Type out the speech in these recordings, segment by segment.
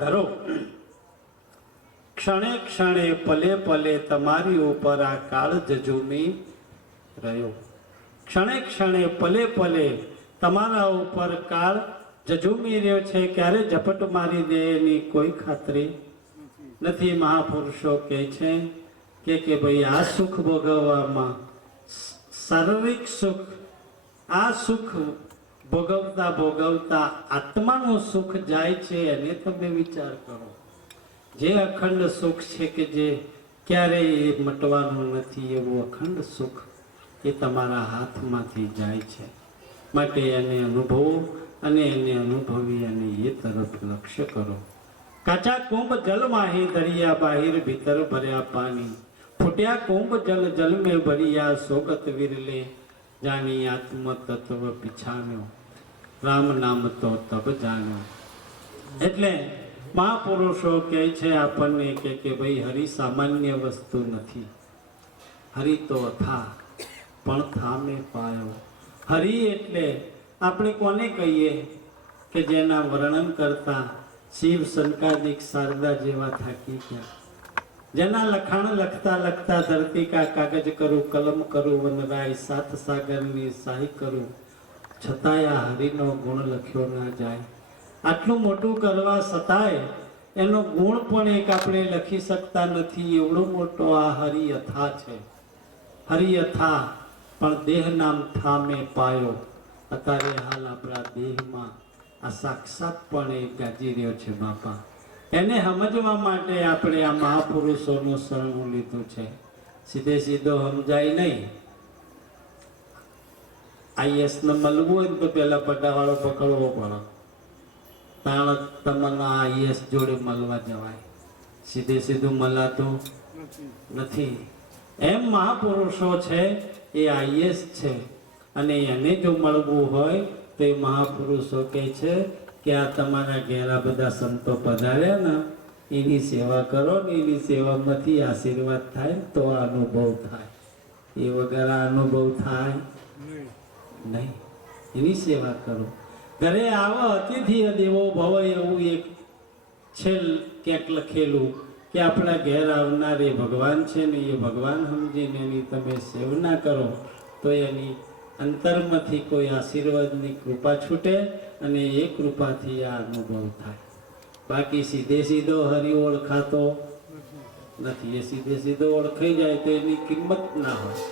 ધરો ક્ષણે ક્ષણે પલે પલે તમારી ઉપર આ કાળ જજુમી રહ્યો. ક્ષણે ક્ષણે પલે પલે તમારા ઉપર કાળ જજુમી રહ્યો છે. ક્યારે ઝપટ મારી દે એની કોઈ ખાતરી નથી. મહાપુરુષો કહે છે કે ભાઈ આ સુખ ભોગવવામાં શારીરિક સુખ, આ સુખ ભોગવતા ભોગવતા આત્માનું સુખ જાય છે એને તમે વિચાર કરો. જે અખંડ સુખ છે કે જે ક્યારેય મટવાનું નથી, એવું અખંડ સુખ એ તમારા હાથમાંથી જાય છે. માટે એને અનુભવો અને એને અનુભવી અને એ તરફ લક્ષ્ય કરો. કાચા કુંભ જલ માહી દરિયા બાહિર ભીતર ભર્યા પાણી, ફૂટ્યા કુંભ જલ જલ મેં ભરિયા સોગત વિરલે જાની આત્મ તત્વ પીછાન્યો, રામ નામ તો તબ જાણ્યો. એટલે મહાપુરુષો કહે છે આપણને કે ભાઈ હરિ સામાન્ય વસ્તુ નથી. હરિ તો અથા પણ થામે પાયો. હરિ એટલે આપણે કોને કહીએ કે જેના વર્ણન કરતા શિવ શંકાદિક શારદા જેવા થાકી ગયા, જેના લખાણ લખતા લખતા ધરતી કા કાગજ કરું, કલમ કરું વનરાય, સાત સાગરની શાહી કરું, છતાંય આ હરિનો ગુણ લખ્યો ના જાય. આટલું મોટું કરવા છતાંય એનો ગુણ પણ એક આપણે લખી શકતા નથી. એવડો મોટો આ હરિયથા છે. હરિયથા પણ દેહ નામ થામે પાયો. અત્યારે હાલ આપણા દેહમાં આ સાક્ષાતપણે ગાજી રહ્યો છે બાપા. એને સમજવા માટે આપણે આ મહાપુરુષોનું શરણું લીધું છે. સીધે સીધો સમજાય નહીં. આઈએસ ને મળવું હોય તો પેલા પટ્ટાવાળો પકડવો પડે, તાણ તમને આઈએસ જોડે મળવા જવાય. સીધે સીધું મળાતું નથી. એમ મહાપુરુષો છે એ આઈએસ છે, અને એને જો મળવું હોય તો એ મહાપુરુષો કહે છે કે આ તમારા ઘેરા બધા સંતો પધાર્યા ને એની સેવા કરો ને, એની સેવામાંથી આશીર્વાદ થાય તો અનુભવ થાય. એ વગર આ અનુભવ થાય નહીં. એની સેવા કરો. ઘરે આવો અતિથિ દેવો ભવ એવું એક છે ક્યાંક લખેલું કે આપણા ઘેર આવનાર એ ભગવાન છે ને, એ ભગવાન સમજીને એની તમે સેવના કરો તો એની અંતરમાંથી કોઈ આશીર્વાદની કૃપા છૂટે અને એ કૃપાથી આ અનુભવ થાય. બાકી સીધે સીધો હરિ ઓળખાતો નથી. એ સીધે સીધો ઓળખાઈ જાય તો એની કિંમત ના હોય,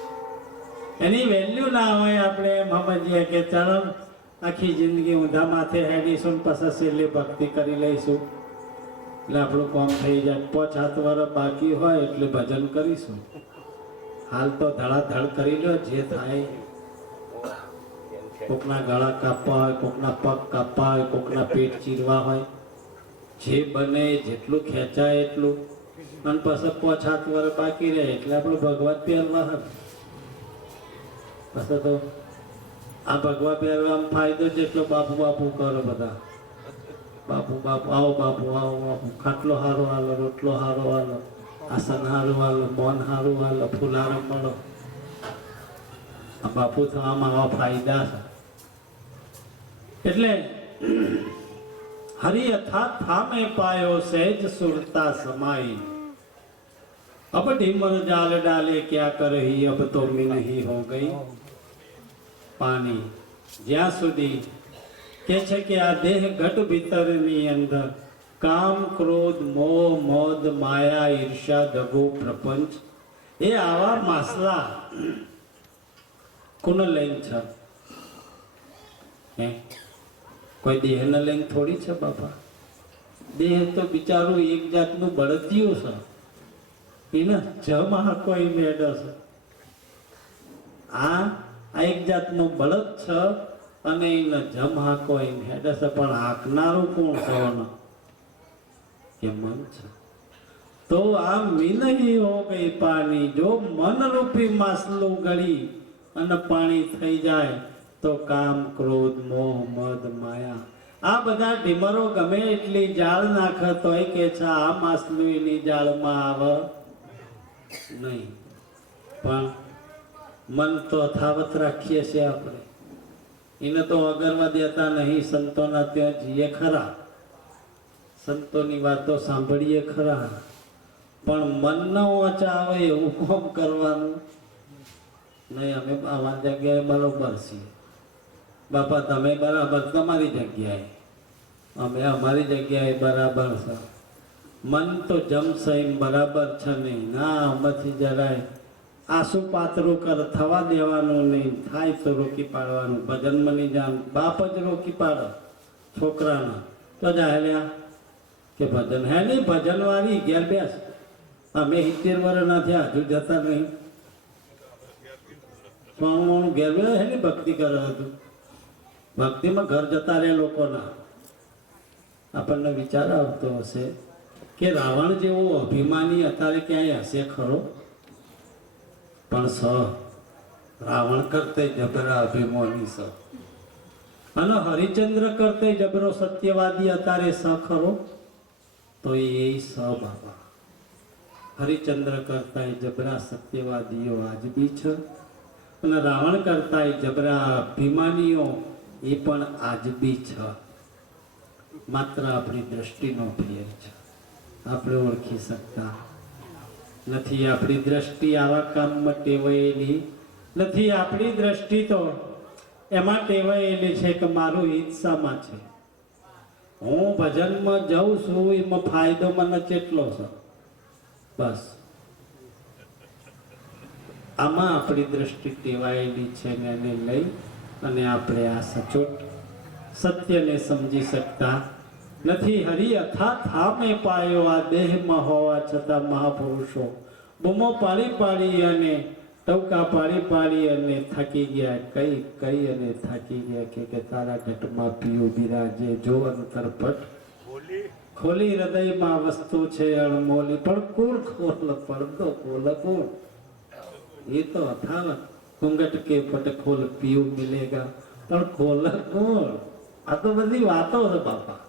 એની વેલ્યુ ના હોય. આપણે એમ સમજીએ કે ચાલો આખી જિંદગી ઊંધા માથે હેડીશું, પછી છેલ્લે ભક્તિ કરી લઈશું એટલે આપણું કામ થઈ જાય. 5-7 વર્ષ બાકી હોય એટલે ભજન કરીશું. હાલ તો ધડાધડ કરી લો, જે થાય. કોકના ગળા કાપવા હોય, કોકના પગ કાપવા હોય, કોકના પેટ ચીરવા હોય, જે બને જેટલું ખેંચાય એટલું. અને પછી 5-7 વર્ષ બાકી રહે એટલે આપણું ભગવત પહેરવા હોય. પછી તો આ ભગવા પહેરવામાં ફાયદો જેટલો બાપુ બાપુ કરો બધા. બાપુ બાપુ આવો, બાપુ આવો, બાપુ ખાટલો હારો હાલો, રોટલો હારો હાલો, આસન હારું હાલો, મોન હારું હાલો, ફૂલારો મળો. આ બાપુ થવામાં આવા ફાયદા છે. એટલે હરિ અથાત થામે પાયો, સહેજ સુરતા સમાઈ, અબ ઢીમર જાલ ડાલે ક્યા કરહી, અબ તો મિનહી હો ગઈ પાણી. જ્યાં સુધી કે છે કે આ દેહ ઘટ ભીતરની અંદર કામ, ક્રોધ, મોહ, મોદ, માયા, ઈર્ષા, દગો, પ્રપંચ એ આવા માસલા કોને લઈને છે? કોઈ દેહને લઈને થોડી છે બાપા. દેહ તો બિચારું એક જાતનું બળદિયું છે. એને જમા કોઈ મેળો છે. આ એક જાતનું બળદ છે અને એને જમ હાકો એને હેડે છે. પણ હાંકનારું કોણ થવાનું? એ મન છે. તો આ મિનહી હો ગઈ પાણી. જો મન રૂપી માસલું ગળી અને પાણી થઈ જાય તો કામ, ક્રોધ, મોહ, મદ, માયા આ બધા ઢીમરો ગમે એટલી જાળ નાખે તોય કે છે આ માસલું એની જાળમાં આવે નહીં. પણ મન તો અથાવત રાખીએ છીએ આપણે. એને તો અગરવા દેતા નહીં. સંતોના ત્યાં જઈએ ખરા, સંતોની વાતો સાંભળીએ ખરા, પણ મનનો વચાવે એવું કામ કરવાનું નહીં. અમે અમારી જગ્યાએ બરોબર છીએ બાપા, તમે બરાબર તમારી જગ્યાએ, અમે અમારી જગ્યાએ બરાબર છે. મન તો જમશે એમ બરાબર છે નહીં. ના, આમાંથી જરાય આંસુ પાતળું કર, થવા દેવાનું નહીં. થાય તો રોકી પાડવાનું. ભજન મની જાન બાપ જ રોકી પાડે છોકરાના. તો જાહેર્યા કે ભજન હે નહીં, ભજન વાળી ઘેર બેસ. અમે 70 વર્ષના થયા, હજુ જતા નહીં. સોનું ઘેર બે હે ને ભક્તિ કરે હતું. ભક્તિમાં ઘર જતા રહે લોકોના. આપણને વિચાર આવતો હશે કે રાવણ જેવો અભિમાની અત્યારે ક્યાંય હશે ખરો? પણ રાવણ કરતે જબરા અભિમાની સ, અને હરિચંદ્ર કરતે જબરો સત્યવાદી અત્યારે સ ખરો? તો એ સ બાબા. હરિચંદ્ર કરતા જબરા સત્યવાદીઓ આજ બી છે, અને રાવણ કરતા જબરા અભિમાનીઓ એ પણ આજ બી છે. માત્ર આપણી દ્રષ્ટિનો ફેર છે. આપણે ઓળખી શકતા નથી. આપણી દ્રષ્ટિ આવા કામમાં ટેવાયેલી નથી. આપણી દ્રષ્ટિ તો એમાં ટેવાયેલી છે કે મારું હિત શામાં છે. હું ભજનમાં જાઉં છું, એમાં ફાયદો મને કેટલો છે, બસ આમાં આપણી દ્રષ્ટિ ટેવાયેલી છે ને એને લઈ અને આપણે આ સચોટ સત્યને સમજી શકતા નથી. હરિ અથાત થામે પાયો આ દેહમાં હોવા છતાં મહાપુરુષો બૂમો પાડી પાડી અને ટવકા પાડી પાડી અને થાકી ગયા. કઈ કઈ અને થાકી ગયા કે તારા ઘટમાં પીયું બિરાજે જો અંતરપટ ખોલી હૃદયમાં વસ્તુ છે અણમોલી. પણ કોણ ખોલ પડદો ખોલ કોણ? એ તો અથાવત ઘૂંઘટ કે પટ ખોલ પીયું મિલેગા, પણ ખોલ કોણ? આ તો બધી વાતો છે બાપા.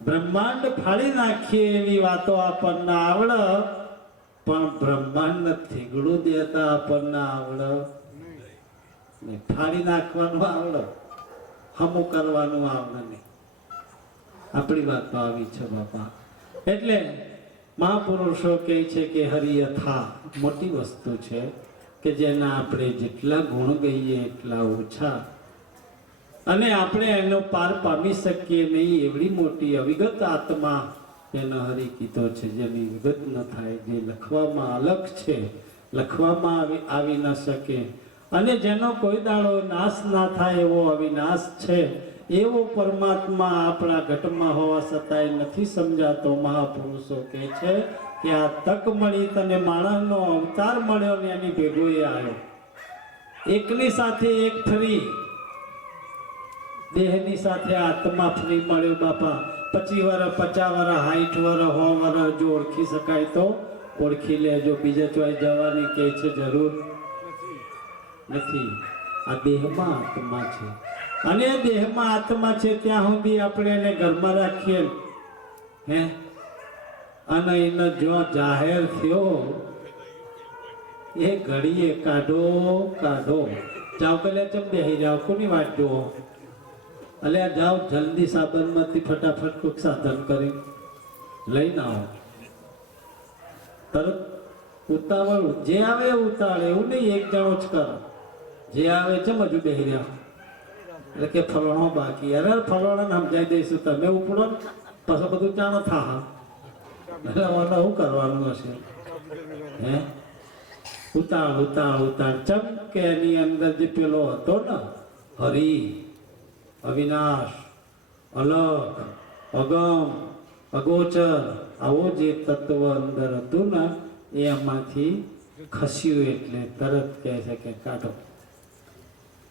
બ્રહ્માંડ ફાડી નાખીએ એવી વાતો આપણને આવડે, પણ બ્રહ્માંડ થીગડું દેતા આપણને આવડે નહીં. ફાડી નાખવાનું આવડે, હમું કરવાનું આવડે નહીં. આપણી વાતો આવી છે બાપા. એટલે મહાપુરુષો કહે છે કે હરિયથા મોટી વસ્તુ છે કે જેના આપણે જેટલા ગુણ ગઈએ એટલા ઓછા, અને આપણે એનો પાર પામી શકીએ નહીં એવડી મોટી અવિગત આત્મા એનો હરિ કીધો છે, જેની વિગત ન થાય, જે લખવામાં અલગ છે, લખવામાં આવી ન શકે, અને જેનો કોઈ દાડો નાશ ના થાય એવો અવિનાશ છે, એવો પરમાત્મા આપણા ઘટમાં હોવા છતાંય નથી સમજાતો. મહાપુરુષો કહે છે કે આ તક મળી તને, માણસનો અવતાર મળ્યો ને એની ભેગો એ આવ્યો. એકની સાથે એક ફ્રી, દેહની સાથે આત્મા ફ્રી મળ્યો બાપા. 25 વર્ષ 50 વર્ષ 60 વર્ષ 100 વર્ષ જો ઓળખી શકાય તો ઓળખી લેજો. બીજા ચોઈ જવાની કે છે જરૂર નથી. આ દેહમાં આત્મા છે, અને દેહમાં આત્મા છે ત્યાં સુધી આપણે એને ઘરમાં રાખીએ હે, અને એને જો જાહેર થયો એ ઘડીએ કાઢો કાઢો. જાઓ પેલા ચમ બેસી જાઓ, કોની વાત જુઓ? અલ્યા જાઓ જલ્દી સાબરમતી ફટાફટ કોઈક સાધન કરી લઈને આવો. તરત ઉતાવળ જે આવે ઉતાવળ, એવું નહીં એક જણો જ કરો. જે આવે છે હજુ બેસી રહ્યા એટલે કે ફલોણો બાકી. અરે ફલોણાને સમજાઈ દઈશું, તમે ઉપડો પછી બધું ચાણો થા. એટલે શું કરવાનું હશે હે? ઉતાળ ઉતાળ ઉતાળ. ચમ કે એની અંદર જે પેલો હતો ને હરિ, અવિનાશ, અલખ, અગમ, અગોચર, આવો જે તત્વ અંદર હતું ને એમાંથી ખસ્યું. એટલે તરત કહે છે કે કાઢો,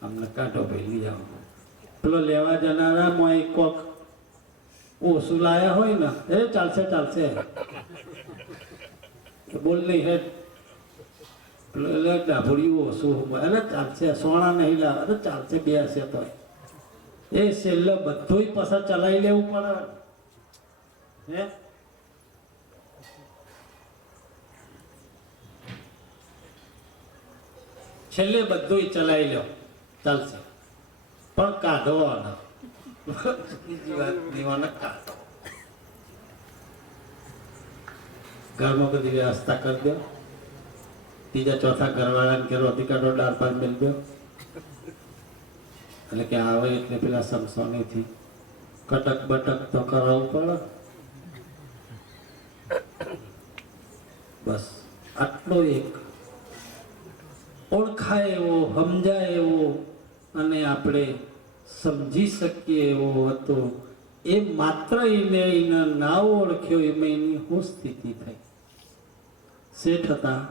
અમને કાઢો ભાઈ, લઈ આવો. પેલો લેવા જનારામાં એક કોક ઓછું લાયા હોય ને, એ ચાલશે ચાલશે બોલ નહીં હેઠ એટલે ડાભોળિયું ઓછું, અરે ચાલશે, સોના નહીં લાવે, અરે ચાલશે, બે હશે તો એ છેલ્લે બધું પાછા ચલાવી લેવું પડે હે. છેલ્લે બધું ચલાવી લો, ચાલશે, પણ કાઢો બીજી વાત દીવાને કાઢો. ઘરમાં બધી વ્યવસ્થા કરી દો, ત્રીજા ચોથા ઘરવાળાને કે રોટી કાઢો, દાળ ભાત મેળ દો. એટલે કે આવે એટલે પેલા સમસોનીથી કટક બટક તો કરાવવું પડે. બસ આટલો એક ઓળખાય એવો, સમજાય એવો અને આપણે સમજી શકીએ એવો હતો. એ માત્ર એને ના ઓળખ્યો એમાં એની શું સ્થિતિ થઈ. શેઠ હતા,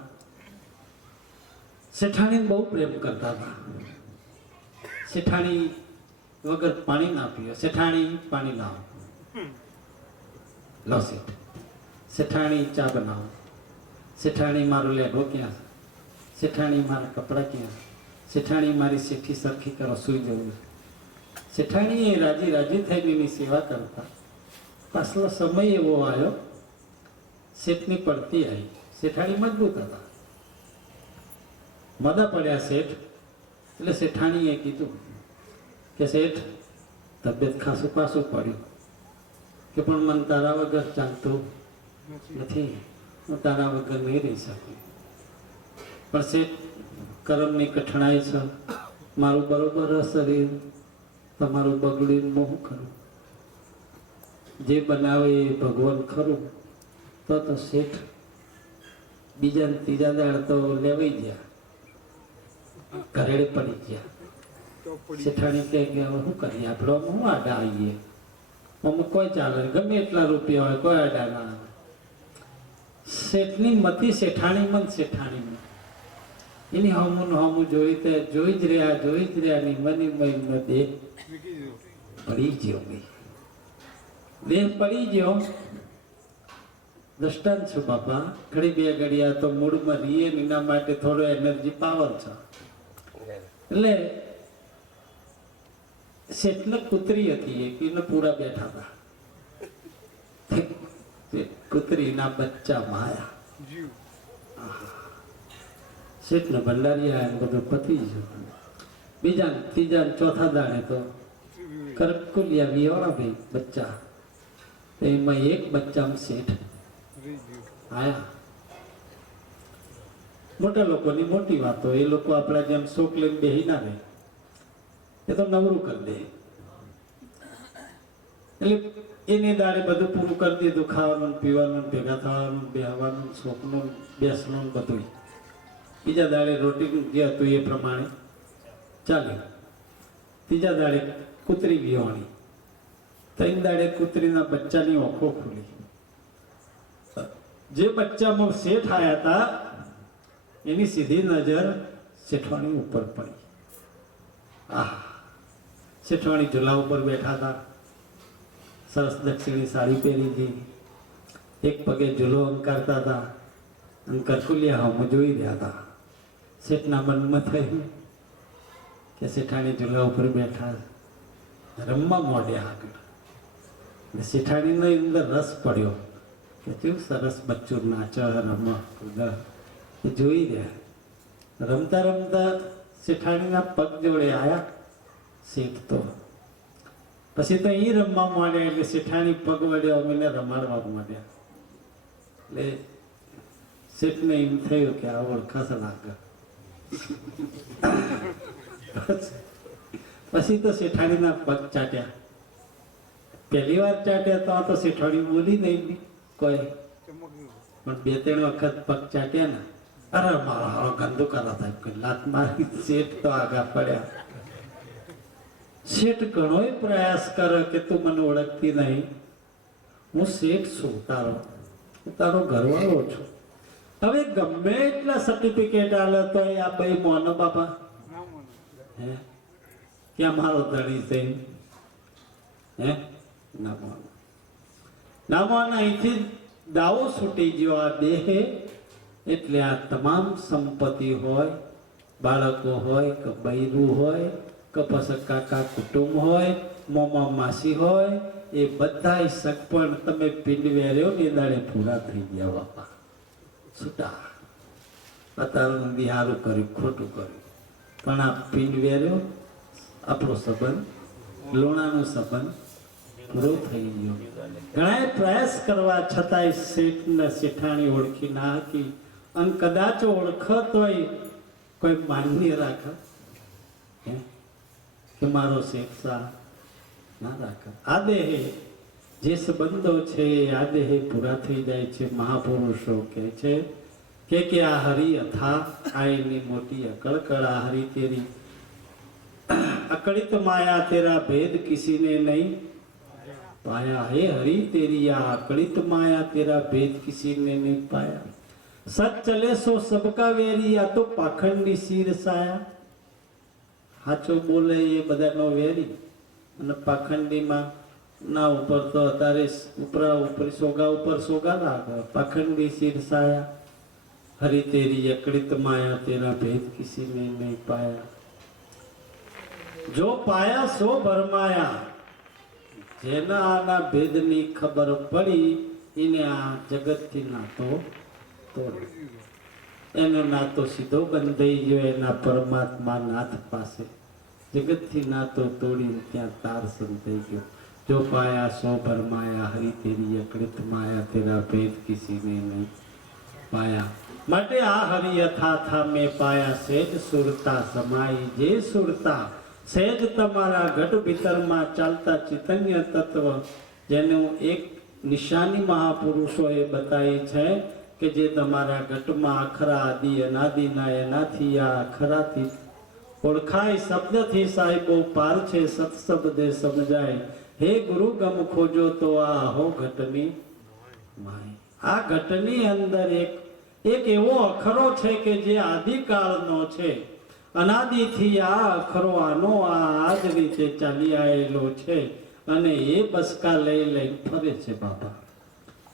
શેઠાણીને બહુ પ્રેમ કરતા હતા. શેઠાણી વગર પાણી ના પીવે. શેઠાણી પાણી લાવો, લો શેઠ. શેઠાણી ચા બનાવો. શેઠાણી મારું લેગો ક્યાં છે? શેઠાણી મારા કપડાં ક્યાં? શેઠાણી મારી શેઠી સરખી કરો, સૂઈ જવું. શેઠાણી એ રાજી રાજી થઈને એની સેવા કરતા. પાછલો સમય એવો આવ્યો, શેઠની પડતી આવી. શેઠાણી મજબૂત હતા, મદા પડ્યા શેઠ. એટલે શેઠાણીએ કીધું કે શેઠ તબિયત ખાસું પાસું પડ્યું કે પણ મને તારા વગર ચાલતું નથી, હું તારા વગર નહીં રહી શકું. પણ શેઠ કરમની કઠણાઈ છે, મારું બરોબર શરીર તમારું બગડીને હું કરું? જે બનાવે એ ભગવાન ખરું. તો શેઠ બીજા ત્રીજા દાડ તો લેવાઈ ગયા, ઘરેડે પડી ગયા. શેઠાણી કહે કે હવે શું કરીએ આપણે? હું આડા આવીએ, અમુક કોઈ ચાલે, ગમે એટલા રૂપિયા હોય કોઈ આડા ના આવે. શેઠની મતી શેઠાણી મન શેઠાણી એની હમું હમું જોઈ જ રહ્યા ની મની મય દેહ પડી ગયો. દેહ પડી ગયો. દ્રષ્ટાંત છું બાપા, ઘડી બે ઘડિયા તો મૂળમાં રહીએ ને એના માટે થોડો એનર્જી પાવર છે. એટલે શેઠને કૂતરી હતી એક, એને પૂરા બેઠા હતા. કૂતરીના બચ્ચા માયા. શેઠને ભંડારીયા બધું પતી ગયું. બીજા ત્રીજા ચોથા દાડે તો કરકુલિયા વિવાળા ભાઈ બચ્ચા. એમાં એક બચ્ચામાં શેઠ આયા. મોટા લોકોની મોટી વાતો, એ લોકો આપણા જેમ શોક લઈને બેહી ના રહે, એ તો નવરું કરી દે. એટલે એને દાડે બધું પૂરું કરી દીધું, ખાવાનું, પીવાનું, ભેગા થવાનું, બેહવાનું, શોકનું, બેસવાનું બધું. બીજા દાડે રોટી જે હતું એ પ્રમાણે ચાલ્યું. ત્રીજા દાડે કૂતરી વિવાણી. ત્રણ દાડે કૂતરીના બચ્ચાની ઓખો ખુલી. જે બચ્ચામાં શેઠ આવ્યા હતા એની સીધી નજર શેઠવાણી ઉપર પડી. શેઠવાણી ઝૂલા ઉપર બેઠા હતા, સરસ દક્ષિણી સાડી પહેરી હતી, એક પગે ઝૂલો અંકારતા હતા અને કરકુલિયા હમ જોઈ રહ્યા હતા. શેઠના મનમાં થયું કે શેઠાણી ઝૂલા ઉપર બેઠા રમવા મોડ્યા આગળ. શેઠાણીનો અંદર રસ પડ્યો કે કેવું સરસ બચ્ચું નાચે રમવા એ જોઈ રહ્યા. રમતા રમતા શેઠાણીના પગ જોડે આવ્યા શેઠ. તો પછી તો અહીં રમવા માંડ્યા. એટલે શેઠાણી પગ વડે અમીને રમાડવા માંડ્યા. એટલે શેઠને એમ થયું કે આ ઓળખાશે લાગે. પછી તો શેઠાણીના પગ ચાટ્યા. પહેલી વાર ચાટ્યા તો શેઠાણી બોલી નહીં કોઈ, પણ બે ત્રણ વખત પગ ચાટ્યા ને, અરે મારા હારો ગંદુ કરા થાય, લાત મારી. શેઠ તો આગા પડ્યા. શેઠ ઘણોય પ્રયાસ કરે કે તું મને ઓળખતી નહીં, હું શેઠ છું તારો, હું તારો ઘરવાળો છું. હવે ગમે એટલા સર્ટિફિકેટ આલે તો આ ભાઈ મોનો બાપા હે ક્યાં મારો ધણી છે હે ના મોનો ના મોનો. અહીંથી દાવો છૂટી ગયો આ દેહે. એટલે આ તમામ સંપત્તિ હોય, બાળકો હોય કે બૈરું હોય કે પછી કાકા કુટુંબ હોય, મોમા માસી હોય, એ બધા સગપણ તમે પિંડ વેર્યો ને દાડે પૂરા થઈ ગયા બાપા. છૂટા અત્યારે બિહારું કર્યું, ખોટું કર્યું, પણ આ પિંડ વેર્યો આપણો સંબંધ, લોણાનો સંબંધ પૂરો થઈ ગયો. ઘણા પ્રયાસ કરવા છતાંય શેઠને શેઠાણી ઓળખી ના હતી, અને કદાચ ઓળખત હોય કોઈ માન્ય રાખે કે મારો શેઠ ના રાખે. આ દેહે જે સંબંધો છે આ દેહે પૂરા થઈ જાય છે. મહાપુરુષો કહે છે કે આ હરિ અથા આ એની મોટી અકળકળ. આ હરિ તેરી अकड़ित माया तेरा भेद किसी ने नहीं पाया. हे हरि तेरी आ अकड़ित माया तेरा भेद किसी ने नहीं पाया. सच चले सो सबका वेरी, या तो पाखंडी सिर साया. हाचो बोले ये बधानो वेरी, અને પાખંડીમાં ના ઉપર તો અત્યારે ઉપરા ઉપર સોગા ઉપર સોગા લાગે. પાખંડી સિર સાયા. हरि तेरी अकड़ित माया तेरा भेद किसी ने नहीं पाया. जो पाया सो भरमाया. जेना आना भेदनी खबर पड़ी इने आ जगत थी नातो तोड़. एनो नातो सीधो बंधाई गयो एना परमात्मा नाथ पासे. जगत थी नातो तोड़ी त्या तार संताई गयो. जो पाया सो भरमाया. हरि तेरी अकड़ित माया तेरा भेद किसी ने नहीं पाया. માટે આ હરિ યથાથા મેં પાયા. સેજ સુરતા સમાઈ. જે સુરતા સેજ તમારા ઘટ ભીતરમાં ચાલતા ચૈતન્ય તત્વ, જેનું એક નિશાની મહાપુરુષોએ બતાવી છે કે જે તમારા ઘટમાં અખરા આદિ અનાદિના એનાથી આ અખરાથી ઓળખાય. શબ્દથી સાહેબો પાર છે સત્શબ્દે સમજાય. હે ગુરુ ગમ ખોજો તો આ હો ઘટની માય. આ ઘટની અંદર એક એવો અખરો છે કે જે આદિકાળનો છે. અનાદિથી આ અખરો આનો આ જ રીતે ચાલી આવેલો છે, અને એ બસકા લઈ ફરે છે બાબા.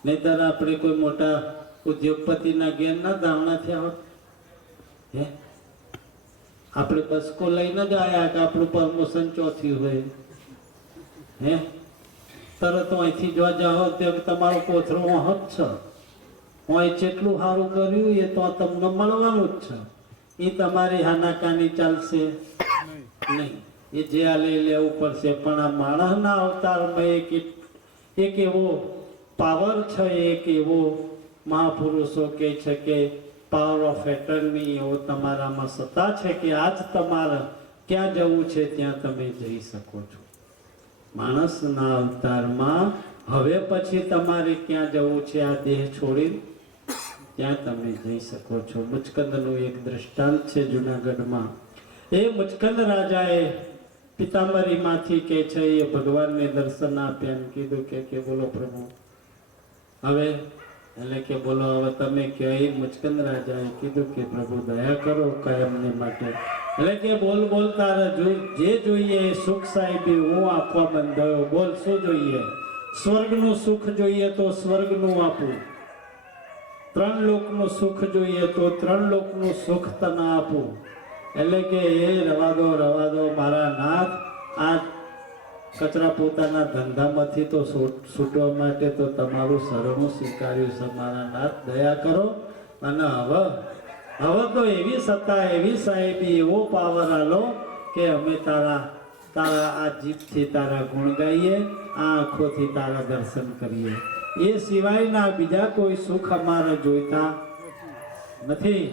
નહીતર આપણે કોઈ મોટા ઉદ્યોગપતિના ઘેર ના ધાવણા થયા હોત. હે આપણે બસકો લઈને જ આવ્યા કે આપણું પ્રમોશન ચોથ્યું હોય. હે તરત અહીંથી જો જાઓ તો તમારો કોથરો હોત છે. હું જેટલું સારું કર્યું એ તો તમને મળવાનું જ છે. એ તમારી હાનાકાની ચાલશે નહીં. એ જે આ લઈ લેવું પડશે. પણ આ માણસના અવતારમાં એક એવો પાવર છે, એક એવો મહાપુરુષો કહે છે કે પાવર ઓફ એટર્ની એવો તમારામાં સત્તા છે કે આજ તમારે ક્યાં જવું છે ત્યાં તમે જઈ શકો છો. માણસના અવતારમાં હવે પછી તમારે ક્યાં જવું છે આ દેહ છોડી ત્યાં તમે જઈ શકો છો. મુચકંદનું એક દ્રષ્ટાંત છે જુનાગઢમાં. એ મુચકંદ રાજાએ પિતાંબરીમાંથી કે છે એ ભગવાનને દર્શન આપ્યા અને કીધું કે બોલો પ્રભુ હવે, એટલે કે બોલો હવે તમે કહો. એ મુચકંદ રાજાએ કીધું કે પ્રભુ દયા કરો કાયમને માટે. એટલે કે બોલ તારે જે જોઈએ એ સુખ સાહેબી હું આપવા બંધાયો. બોલ શું જોઈએ? સ્વર્ગનું સુખ જોઈએ તો સ્વર્ગનું આપું. 3 લોકનું સુખ જોઈએ તો 3 લોકનું સુખ તને આપું. એટલે કે એ રવા દો મારા નાથ. આ કચરા પોતાના ધંધામાંથી તો છૂટવા માટે તો તમારું શરણું સ્વીકાર્યું છે મારા નાથ. દયા કરો. અને હવે તો એવી સત્તા, એવી સાહેબી, એવો પાવર આલો કે અમે તારા આ જીભથી તારા ગુણ ગાઈએ, આ આંખોથી તારા દર્શન કરીએ. એ સિવાયના બીજા કોઈ સુખ અમારે જોઈતા નથી.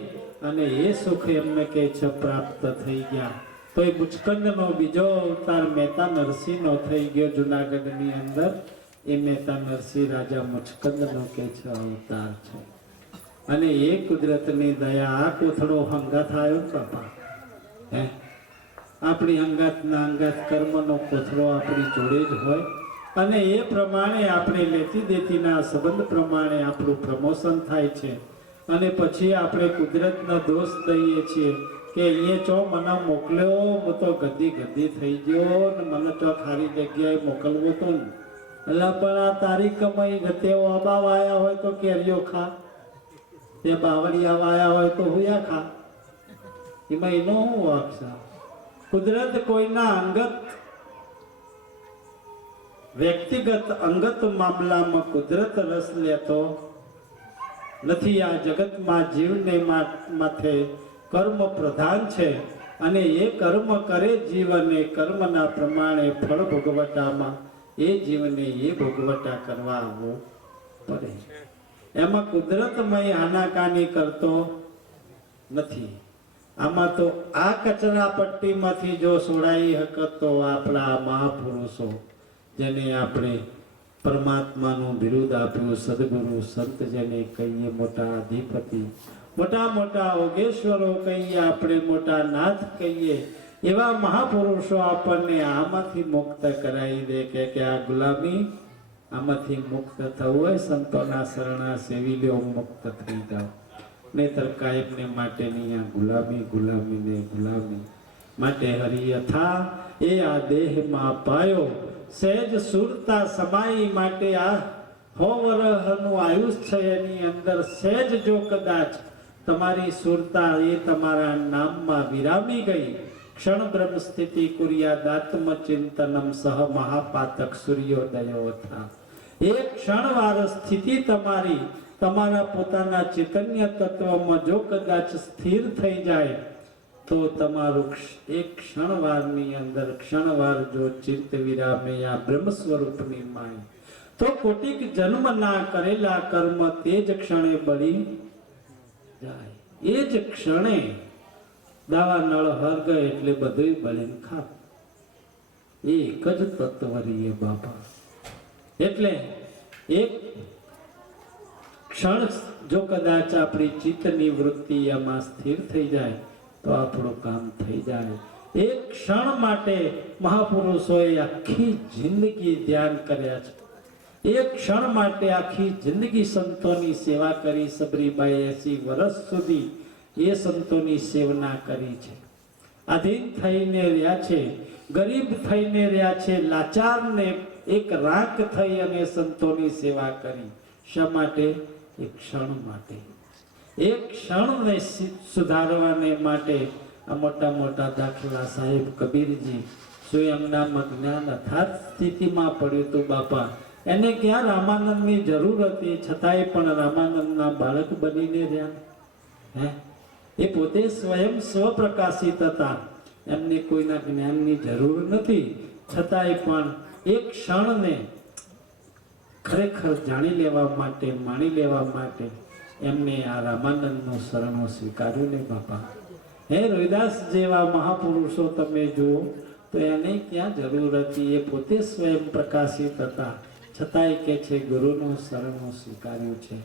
અને એ સુખ એમને કે છે પ્રાપ્ત થઈ ગયા. તો એ મુચકંદનો બીજો અવતાર મહેતા નરસિંહનો થઈ ગયો જુનાગઢની અંદર. એ મહેતા નરસિંહ રાજા મુચકંદનો કે છે અવતાર છે. અને એ કુદરતની દયા. આ કોથળો હંગાત આવ્યો બાપા. હે આપણી હંગાતના હંગાત કર્મનો કોથળો આપણી જોડે જ હોય. અને એ પ્રમાણે આપણે લેતી દેતીના સંબંધ પ્રમાણે આપણું પ્રમોશન થાય છે. અને પછી આપણે કુદરતનો દોષ દઈએ છીએ કે એ ચો મને મોકલ્યો, હું તો ગદ્દી થઈ ગયો ને મને ચો ખારી જગ્યાએ મોકલવો તો ને. એટલે પણ આ તારી કમાઈ ગતે અબા વાયા હોય તો કેરીઓ ખા, તે બાવળિયા વાયા હોય તો હુયા ખા. એમાં એનો શું વાક છે? કુદરત કોઈના વ્યક્તિગત અંગત મામલામાં કુદરત રસ લેતો નથી. આ જગતમાં જીવને માથે કર્મ પ્રધાન છે. અને એ કર્મ કરે જીવને કર્મના પ્રમાણે ફળ ભોગવટામાં એ જીવને એ ભોગવટા કરવા આવવો પડે. એમાં કુદરતમય આનાકાની કરતો નથી. આમાં તો આ કચરા પટ્ટીમાંથી જો છોડાઈ હકત તો આપણા મહાપુરુષો જેને આપણે પરમાત્માનું બિરુદ આપ્યું, સદગુરુ સંત જેને કહીએ, મોટા અધિપતિ, મોટા મોટા યોગેશ્વરો કહીએ, આપણે મોટા નાથ કહીએ, એવા મહાપુરુષો આપણને આમાંથી મુક્ત કરાવી દે કે આ ગુલામી આમાંથી મુક્ત થવું હોય સંતોના શરણા સેવી લ્યો, મુક્ત થઈ જાઓ. નહીતર કાયમને માટેની આ ગુલામી ગુલામી ને ગુલામી માટે હરિયથા એ આ દેહમાં પાયો સહેજ સુરતા સમાઈ માટે આ 100 વર્ષનું આયુષ્ય છે એની અંદર સહેજ જો કદાચ તમારી સુરતા એ તમારા નામમાં વિરામી ગઈ, ક્ષણ બ્રહ્મ સ્થિતિ કુર્યાદાત્મ ચિંતનમ સહ મહાપાતક સૂર્યોદયો થા. એક ક્ષણવાર સ્થિતિ તમારી તમારા પોતાના ચૈતન્ય તત્વમાં જો કદાચ સ્થિર થઈ જાય તો તમારું એક ક્ષણવારની અંદર ક્ષણવાર જો ચિત્ત વિરામે આ બ્રહ્મ સ્વરૂપની માય તો કોટિક જન્મ ના કરેલા કર્મ તે જ ક્ષણે બળી જાય. એ જ ક્ષણે દાવા નળ હરગ એટલે બધું બળીને ખા. એક જ તત્વરીય બાપા. એટલે એક ક્ષણ જો કદાચ આપણી ચિત્તની વૃત્તિ એમાં સ્થિર થઈ જાય તો આપણું કામ થઈ જાય. એક ક્ષણ માટે મહાપુરુષોએ આખી જિંદગી ધ્યાન કર્યા છે. એક ક્ષણ માટે આખી જિંદગી સંતોની સેવા કરી. સબરીબાઈ 80 વર્ષ સુધી એ સંતોની સેવના કરી છે. આધીન થઈને રહ્યા છે, ગરીબ થઈને રહ્યા છે, લાચારને એક રાખ થઈ અને સંતોની સેવા કરી. શા માટે? એક ક્ષણ માટે. એક ક્ષણને સુધારવાને માટે આ મોટા મોટા દાખલા સાહેબ કબીરજી સ્વયંનામાં જ્ઞાન અર્થાત સ્થિતિમાં પડ્યું હતું બાપા. એને ક્યાં રામાનંદની જરૂર હતી, છતાંય પણ રામાનંદના બાળક બનીને રહ્યા. એ પોતે સ્વયં સ્વપ્રકાશિત હતા, એમને કોઈના જ્ઞાનની જરૂર નથી, છતાંય પણ એક ક્ષણને ખરેખર જાણી લેવા માટે, માણી લેવા માટે એમને આ રામાનંદનું શરણો સ્વીકાર્યું ને બાપા. હે રોહિદાસ જેવા મહાપુરુષો તમે જુઓ તો એને ક્યાં જરૂર હતી? એ પોતે સ્વયં પ્રકાશિત હતા, છતાંય કે છે ગુરુનું શરણું સ્વીકાર્યું છે.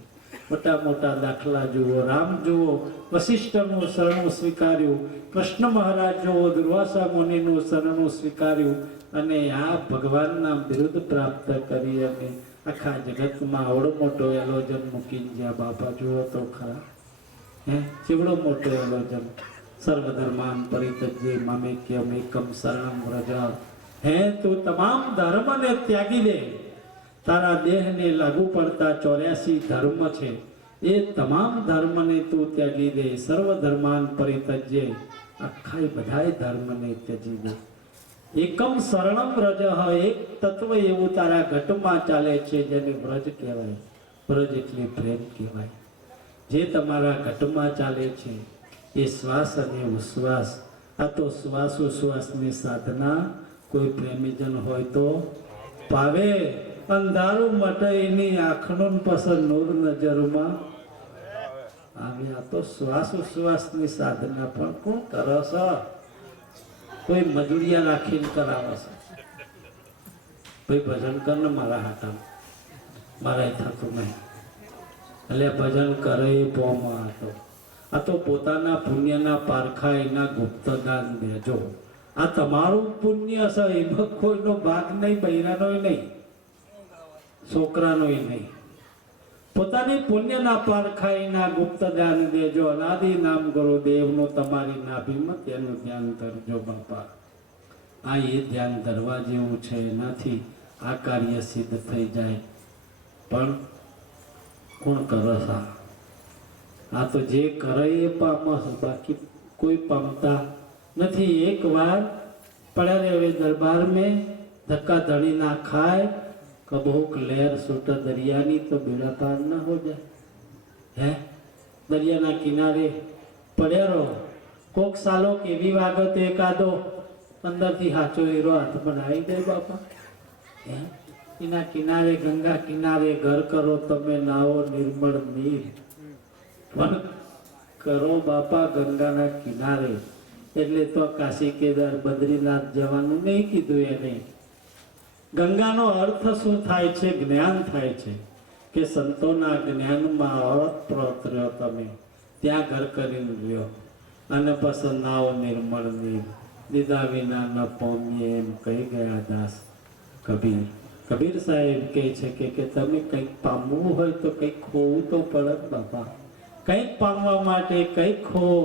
મોટા મોટા દાખલા જુઓ. રામ જુઓ, વશિષ્ઠનું શરણું સ્વીકાર્યું. કૃષ્ણ મહારાજ જુઓ, દુર્વાસા મુનિનું શરણું સ્વીકાર્યું અને આ ભગવાનના બિરુદ પ્રાપ્ત કરી અને આખા જગતમાં આવડો મોટો એલોજન મૂકીને જ્યાં બાપા જુઓ તો ખરા. કેવડો મોટો એલોજન. સર્વધર્માન પરિત્યજ્ય મામેક્યમ એકમ શરણમ વ્રજ. તું તમામ ધર્મને ત્યાગી દે. તારા દેહને લાગુ પડતા 84 ધર્મ છે, એ તમામ ધર્મને તું ત્યાગી દે. સર્વધર્માન પરિત્યજ્ય, આખા બધાય ધર્મને ત્યજી દે. એકમ શરણમ વ્રજ. એક તત્વ એવું તારા ઘટમાં ચાલે છે જેને વ્રજ કહેવાય. વ્રજ એટલે પ્રેમ કહેવાય. જે તમારા ઘટમાં ચાલે છે એ શ્વાસ અને ઉશ્વાસ. આ તો શ્વાસ ઉશ્વાસની સાધના કોઈ પ્રેમીજન હોય તો પાવે. અંધારું મટે એની આંખનું પસંદ નૂર નજરમાં આવે. આ તો શ્વાસ ઉશ્વાસની સાધના પણ કોણ કરે છે? કોઈ મજૂરિયા રાખીને કરાવે છે. ભાઈ ભજન કર ને મારા હાથમાં, મારા થતું નહીં. એટલે ભજન કરે એ પોમાં હતો. આ તો પોતાના પુણ્યના પારખા એના ગુપ્તદાન દેજો. આ તમારું પુણ્ય છે, એમાં કોઈનો ભાગ નહીં, બૈરાનોય નહીં, છોકરાનોય નહીં. પોતાની પુણ્યના પારખા એના ગુપ્તદાન દેજો. અનાદિ નામ ગુરુદેવનું તમારી નાભીમાં તેનું ધ્યાન ધરજો બાપા. આ એ ધ્યાન ધરવા જેવું છે. એનાથી આ કાર્ય સિદ્ધ થઈ જાય. પણ કોણ કરે છે? આ તો જે કરે એ પામસ, બાકી કોઈ પામતા નથી. એક વાર પડ્યા રહે દરબાર में धक्का धड़ी ना खाए, कबहुक लहर सूट दरियानी तो बेड़ा पार ना हो जाए. है दरियाना किनारे પડ્યા રહો. કોક સાલો કેવી વાગત એકાદો અંદરથી હાચો હીરો હાથમાં આવી જાય બાપા. હે? એના કિનારે ગંગા કિનારે ઘર કરો તમે નાવો નિર્મળ નીર, પણ કરો બાપા ગંગાના કિનારે. એટલે તો કાશી કેદાર બદ્રીનાથ જવાનું નહીં કીધું એને. ગંગાનો અર્થ શું થાય છે? જ્ઞાન થાય છે કે સંતોના જ્ઞાનમાં અવરત રહ્યો તમે, ત્યાં ઘર કરીને રહ્યો. અને પસંદ નાવો નિર્મળ નીર, દીધા વિના ન પામીએ એમ કહી ગયા દાસ કબીર. કબીર સાહેબ કહે છે કે તમે કંઈક પામવું હોય તો કંઈક ખોવું તો પડે જ બાપા. કંઈક પામવા માટે કંઈક ખોવો.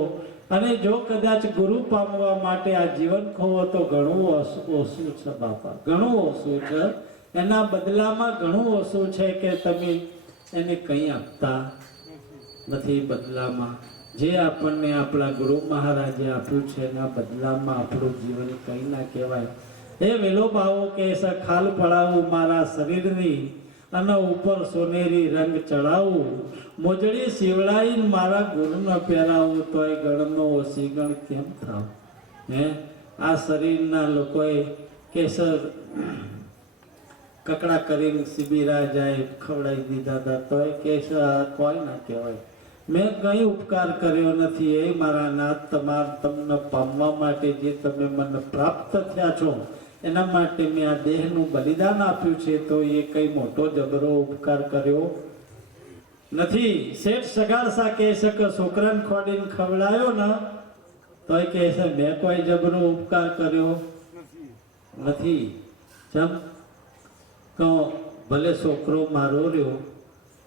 અને જો કદાચ ગુરુ પામવા માટે આ જીવન ખોવો તો ઘણું ઓછું છે બાપા, ઘણું ઓછું છે. એના બદલામાં ઘણું ઓછું છે કે તમે એને કંઈ આપતા નથી. બદલામાં જે આપણને આપણા ગુરુ મહારાજે આપ્યું છે એના બદલામાં આપણું જીવન કંઈ ના કહેવાય. એ વિલોબાઓ કે ખાલ પડાવું મારા શરીરની, અને ઉપર સોનેરી રંગ ચડાવું, મોજડી શિવડાઈને મારા ગુરુને પહેરાવું, તોય ગણનો ઓછી ગણ કેમ થાવ? હે, આ શરીરના લોકોએ કેસર કકડા કરીને શિબિરા જાય ખવડાવી દીધા હતા, તોય કેસર કોઈ ના કહેવાય. મેં કંઈ ઉપકાર કર્યો નથી. એ મારા નાથ તમને પામવા માટે જે તમે મને પ્રાપ્ત થયા છો એના માટે મેં આ દેહનું બલિદાન આપ્યું છે, તો એ કઈ મોટો જબરો ઉપકાર કર્યો નથી. શેઠ સગાડસા કહે છે કે છોકરાને ખોડીને ખવડાયો ને તો એ કહે છે મેં કોઈ જબરો ઉપકાર કર્યો નથી. જેમ તો ભલે છોકરો મારો રહ્યો,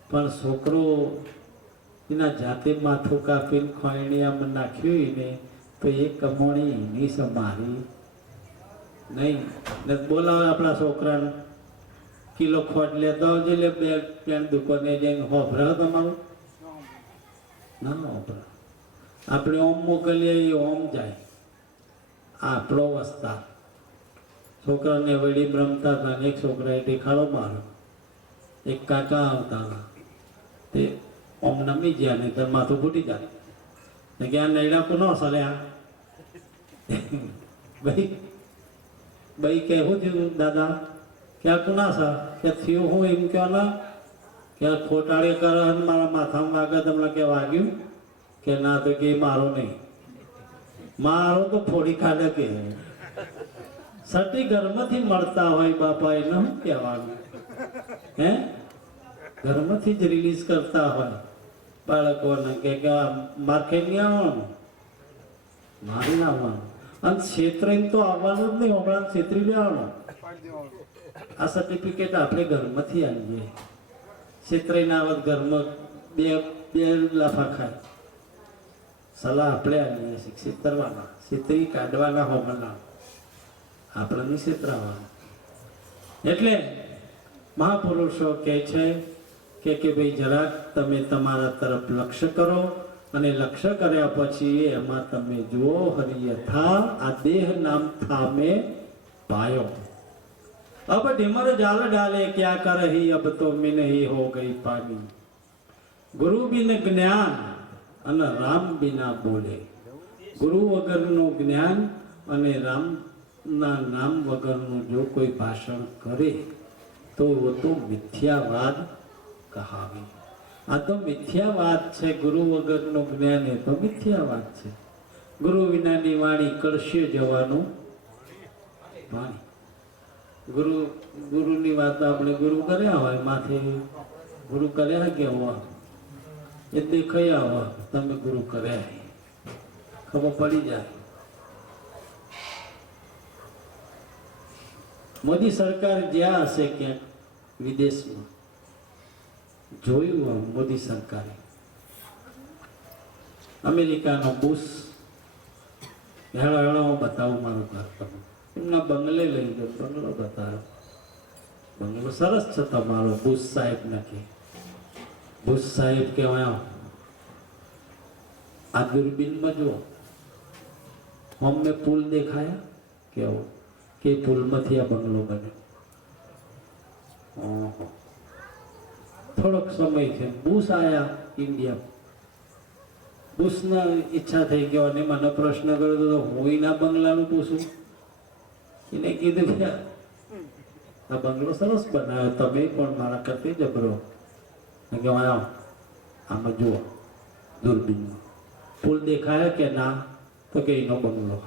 પણ છોકરો એના જાતે માથું કાપીને ખોયણીયામાં નાખ્યું ને તો એ કમોણી એની સમારી નહીં. ને બોલાવે આપણા છોકરાને કિલો ખોટ લેતો આવજે, લે બે પેન્ટ દુકાને જઈને હોભરા તમારું ના હોભરા. આપણે ઓમ મોકલીએ એ ઓમ જાય. આપણો વસ્તા છોકરાને વળી રમતા હતા ને એક છોકરાએ દેખાડો મારો, એક કાકા આવતા હતા તે ઓમ નમી ગયા ને તો માથું ફૂટી જાય ને કે આ નૈડા કોનો સર્યા ભાઈ ભાઈ કેવું થયું દાદા? ક્યાં કુના સા કે થયું હું એમ કહો ના કે ખોટાડે કરે મારા માથામાં વાગે, તમને કે વાગ્યું કે ના? તો કે મારો નહીં, મારો તો ફોડી કાઢે કે સટી ઘરમાંથી મળતા હોય બાપા, એને શું કહેવાનું? હે, ઘરમાંથી જ રિલીઝ કરતા હોય બાળકોને કે માર્કે નહીં આવવાનું, મારી ના આવવાનું. અને છેતરીને તો આવવાનું જ નહીં, હમણાં છેતરી લેવાનું. આ સર્ટિફિકેટ આપણે ઘરમાંથી આવીએ. છેતરીને આવત ઘરમાં બે લાફા ખાય. સલાહ આપણે આવીએ શિક્ષિત કરવાના, છેતરી કાઢવાના હોમના, આપણે નહીં છેતરાવાના. એટલે મહાપુરુષો કહે છે કે ભાઈ જરાક તમે તમારા તરફ લક્ષ્ય કરો, અને લક્ષ્ય કર્યા પછી એમાં તમે જુઓ હરિયથા આ દેહ નામ થામે પાયો. अब ढिमर जाल डाले क्या कर ही, अब तो मैं नहीं हो गई पानी. गुरु बिन ज्ञान અને રામ बिना બોલે. ગુરુ વગરનું જ્ઞાન અને રામના નામ વગરનું જો કોઈ ભાષણ કરે તો મિથ્યાવાદ કહાવે. આ તો મિથ્યાવાદ છે. ગુરુ વગરનું જ્ઞાન એ તો મિથ્યાવાદ છે. ગુરુ વિનાની વાણી કળશે જવાનું પાણી. ગુરુની વાત આપણે ગુરુ કર્યા હોય, માથે ગુરુ કર્યા કે હોય એ દેખાયા હોય, તમે ગુરુ કર્યા ખબર પડી જાય. મોદી સરકાર જ્યાં હશે ક્યાંક વિદેશમાં જોયું, મોદી સરકારે અમેરિકાનો બુશ હેળો બતાવું મારું ઘર, તમે એમના બંગલે લઈ ગયો, બંગલો બતાવ્યો. બંગલો સરસ છે તમારો. બુશ સાહેબ નથી, બુશ સાહેબ કહેવાય. આ દૂરબીનમાં જુઓ, હમને પુલ દેખાયા કેવો, કે પુલમાંથી આ બંગલો બન્યો. થોડોક સમય છે બુશ આયા ઇન્ડિયા. બુશના ઈચ્છા થઈ ગયો અને મને પ્રશ્ન કર્યો તો હું એના બંગલાનું પૂછું. એને કીધું કે આ બંગલો સરસ બનાવ્યો, તમે પણ મારા કરતી જબરો. મેં કહ્યું આવો, આમાં જુઓ દૂરબીનમાં ફૂલ દેખાય કે ના? તો કે એનો બંગલો.